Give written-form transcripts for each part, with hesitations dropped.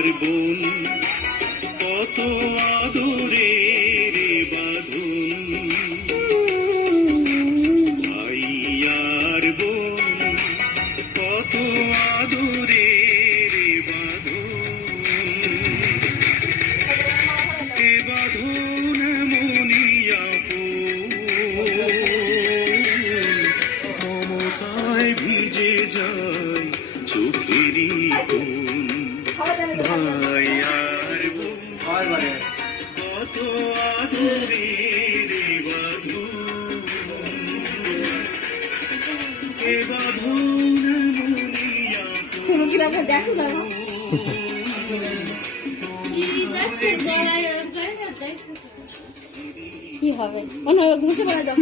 আর বোন কত আদরের বাঁধন, ভাই আর বোন কত আদরের বাঁধন, এ বাঁধন মনিয়া মমতায় ভিজে যায় চোখেরই কোন, ভাই আর বোন কত আদরের বাঁধন, এ বাঁধন মনিয়া দেখো কি হবে ঘুষে পড়া যাও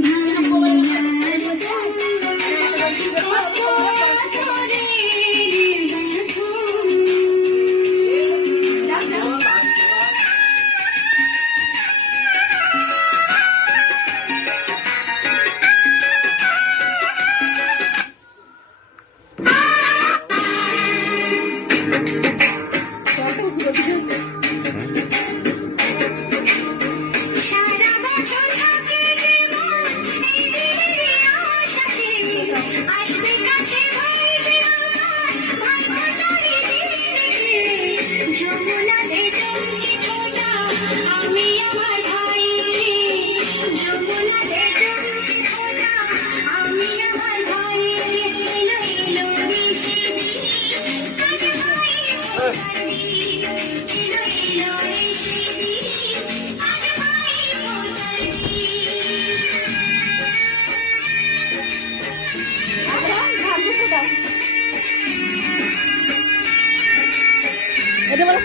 এটা বলে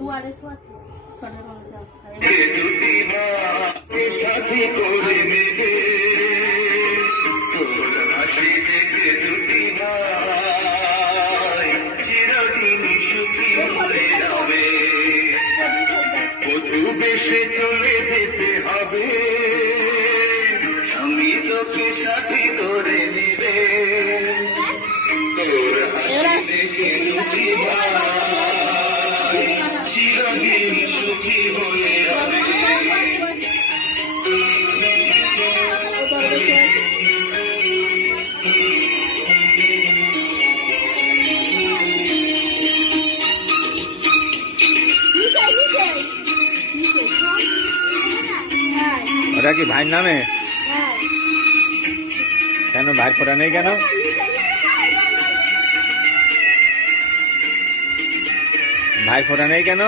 দুয়ারে সোয়াতে ছোট বেশে চলে যেতে হবে, আমি তোকে সাথী করে নিবে, তোর হাসি দেখে দুটি ভাই চিরদিন সুখী হয়ে হবে। ওটা কি ভাইয়ের নামে? কেন ভাইয়ের ফোটা নেই কেন? ভাইয়ের ফোটা নেই কেন?